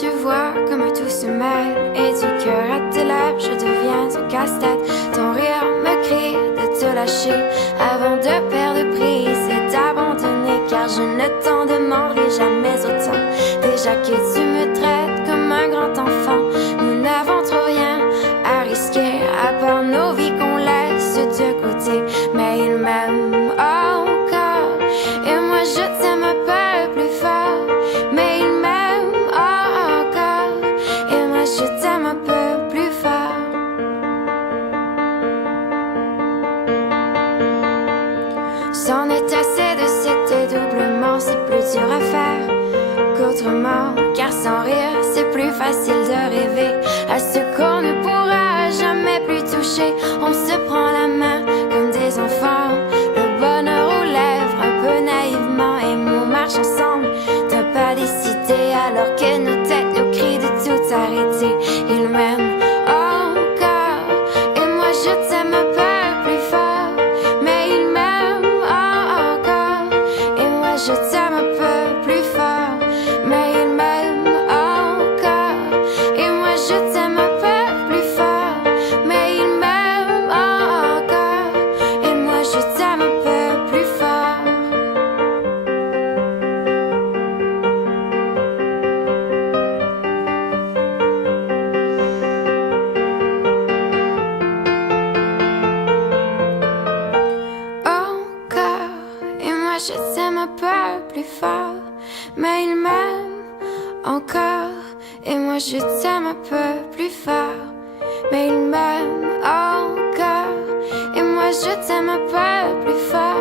tu vois comme tout se mêle. Et du cœur à tes lèvres, je deviens un casse-tête. Ton rire me crie de te lâcher avant de perdre prise et d'abandonner. Car je ne t'en demanderai jamais autant. Déjà que tu me traites comme un grand enfant, nous n'avons trop rien à risquer à part nos vies qu'on laisse de côté. Mais il m'aime encore et moi je t'aime un peu plus fort. Mais il m'aime encore et moi je t'aime un peu plus fort. C'en est assez de cet doublement, c'est plus dur à faire qu'autrement. Car sans rire, c'est plus facile de rêver à ce qu'on ne pourra jamais plus toucher. On se prend la main comme des enfants, le bonheur aux lèvres un peu naïvement. Et on marche ensemble d'un pas décidé alors que nos têtes nous crient de tout arrêter. Il m'aime encore et moi je t'aime un peu plus fort. Mais il m'aime encore et moi je t'aime un peu plus fort. Mais il m'aime encore et moi je t'aime un peu plus fort. Mais il m'aime encore et moi je t'aime un peu plus fort. Encore et moi je t'aime un peu plus fort. Mais il m'aime encore et moi je t'aime un peu plus fort. Mais il m'aime encore et moi je t'aime un peu plus fort.